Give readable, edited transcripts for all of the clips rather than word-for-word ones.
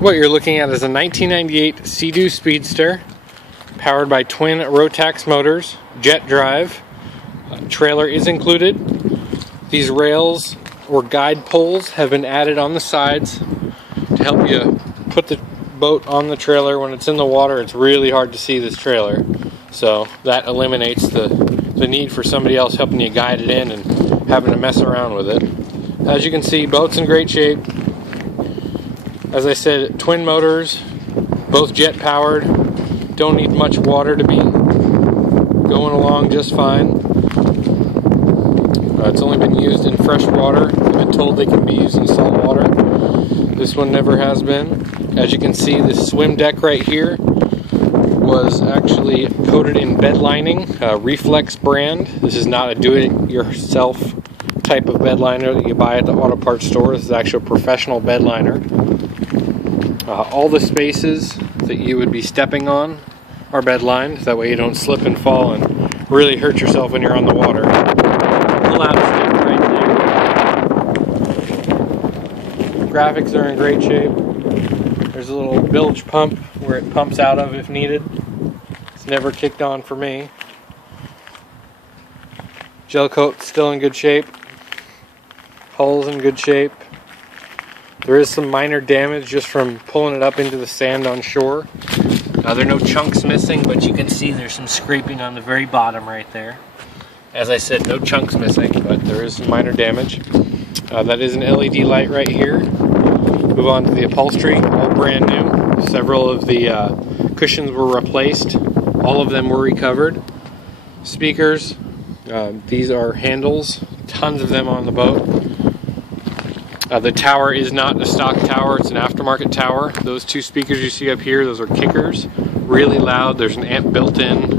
What you're looking at is a 1998 SeaDoo Speedster, powered by twin Rotax motors, jet drive. Trailer is included. These rails or guide poles have been added on the sides to help you put the boat on the trailer. When it's in the water, it's really hard to see this trailer, so that eliminates the need for somebody else helping you guide it in and having to mess around with it. As you can see, boat's in great shape. As I said, twin motors, both jet powered, don't need much water to be going along just fine. It's only been used in fresh water. I've been told they can be used in salt water. This one never has been. As you can see, this swim deck right here was actually coated in bed lining, Reflex brand. This is not a do-it-yourself type of bed liner that you buy at the auto parts store. This is actually a professional bed liner. All the spaces that you would be stepping on are bed lined. That way you don't slip and fall and really hurt yourself when you're on the water. Pull out a stick right there. Graphics are in great shape. There's a little bilge pump where it pumps out of if needed. It's never kicked on for me. Gel coat still in good shape. Hull's in good shape. There is some minor damage just from pulling it up into the sand on shore. There are no chunks missing, but you can see there's some scraping on the very bottom right there. As I said, no chunks missing, but there is some minor damage. That is an LED light right here. Move on to the upholstery, all brand new. Several of the cushions were replaced. All of them were recovered. Speakers, these are handles, tons of them on the boat. The tower is not a stock tower, it's an aftermarket tower. Those two speakers you see up here, those are kickers. Really loud, there's an amp built in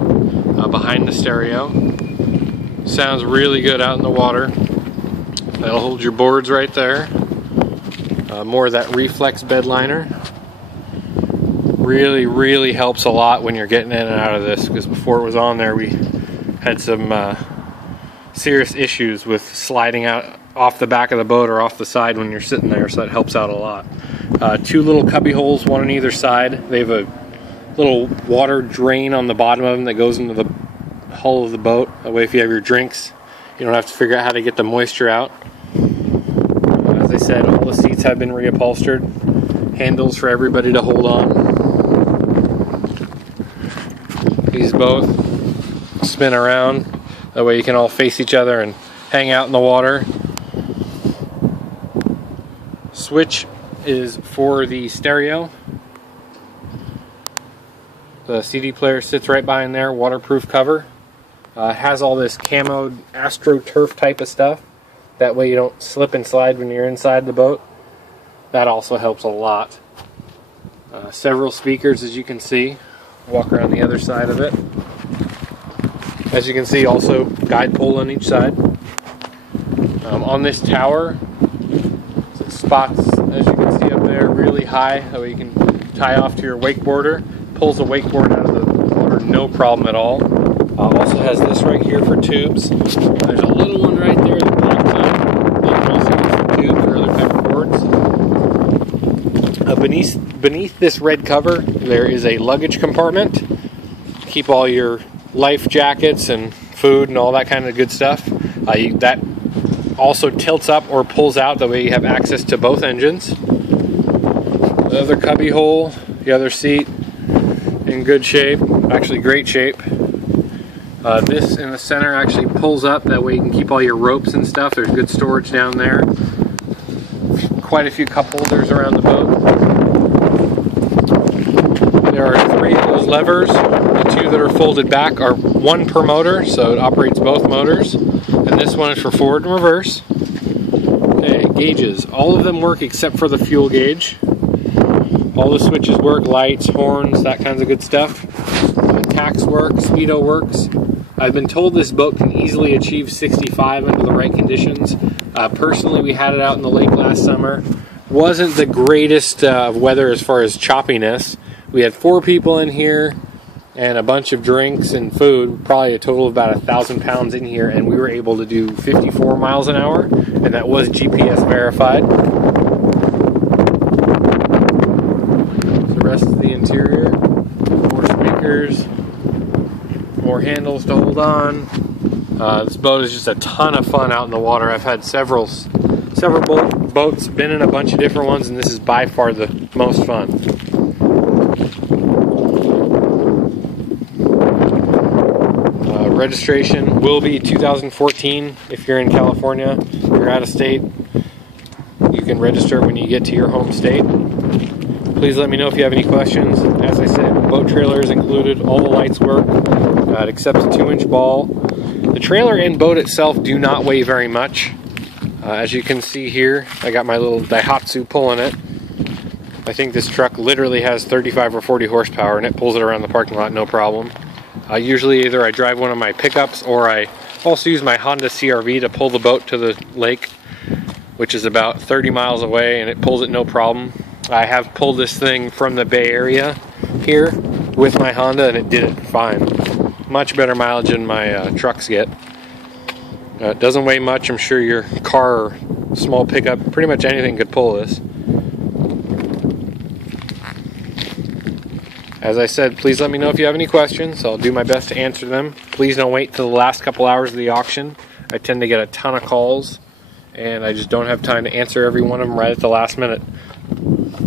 behind the stereo. Sounds really good out in the water. That'll hold your boards right there. More of that Reflex bed liner. Really helps a lot when you're getting in and out of this, because before it was on there we had some serious issues with sliding out off the back of the boat or off the side when you're sitting there, so that helps out a lot. Two little cubby holes, one on either side. They have a little water drain on the bottom of them that goes into the hull of the boat. That way if you have your drinks, you don't have to figure out how to get the moisture out. As I said, all the seats have been reupholstered. Handles for everybody to hold on. These both spin around. That way you can all face each other and hang out in the water. Switch is for the stereo. The CD player sits right behind there, waterproof cover. It has all this camoed AstroTurf type of stuff. That way you don't slip and slide when you're inside the boat. That also helps a lot. Several speakers, as you can see. Walk around the other side of it. As you can see, also guide pole on each side. On this tower, spots, as you can see up there, really high, that way you can tie off to your wakeboarder. Pulls the wakeboard out of the water, no problem at all. Also has this right here for tubes. There's a little one right there, the black one. That can also use for tubes or other type of boards. Beneath this red cover, there is a luggage compartment. Keep all your life jackets and food and all that kind of good stuff. That also tilts up or pulls out, that way you have access to both engines. The other cubby hole, the other seat, in good shape, actually great shape. This in the center actually pulls up, that way you can keep all your ropes and stuff. There's good storage down there. Quite a few cup holders around the boat. There are three of those levers. The two that are folded back are one per motor, so it operates both motors. And this one is for forward and reverse. Okay, gauges. All of them work except for the fuel gauge. All the switches work, lights, horns, that kinds of good stuff. The tacks work, speedo works. I've been told this boat can easily achieve 65 under the right conditions. Personally, we had it out in the lake last summer. Wasn't the greatest weather as far as choppiness. We had 4 people in here and a bunch of drinks and food, probably a total of about 1,000 pounds in here, and we were able to do 54 miles an hour, and that was GPS verified. trailers, more handles to hold on. This boat is just a ton of fun out in the water. I've had several boats, been in a bunch of different ones, and this is by far the most fun. Registration will be 2014 if you're in California. If you're out of state, you can register when you get to your home state. Please let me know if you have any questions. As I said, the boat trailer is included. All the lights work. It accepts a 2-inch ball. The trailer and boat itself do not weigh very much. As you can see here, I got my little Daihatsu pulling it. I think this truck literally has 35 or 40 horsepower, and it pulls it around the parking lot no problem. Usually either I drive one of my pickups, or I also use my Honda CR-V to pull the boat to the lake, which is about 30 miles away, and it pulls it no problem. I have pulled this thing from the Bay Area here with my Honda, and it did it fine. Much better mileage than my trucks get. It doesn't weigh much. I'm sure your car or small pickup, pretty much anything could pull this. As I said, please let me know if you have any questions. I'll do my best to answer them. Please don't wait till the last couple hours of the auction. I tend to get a ton of calls, and I just don't have time to answer every one of them right at the last minute.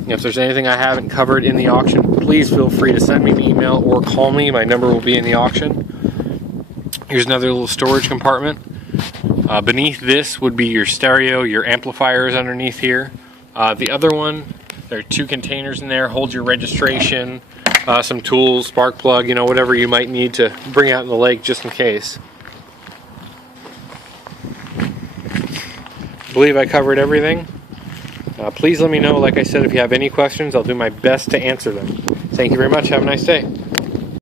If there's anything I haven't covered in the auction, please feel free to send me an email or call me. My number will be in the auction. Here's another little storage compartment. Beneath this would be your stereo, your amplifiers underneath here. The other one, there are 2 containers in there, hold your registration, some tools, spark plug, you know, whatever you might need to bring out in the lake just in case. I believe I covered everything. Please let me know, like I said, if you have any questions. I'll do my best to answer them. Thank you very much. Have a nice day.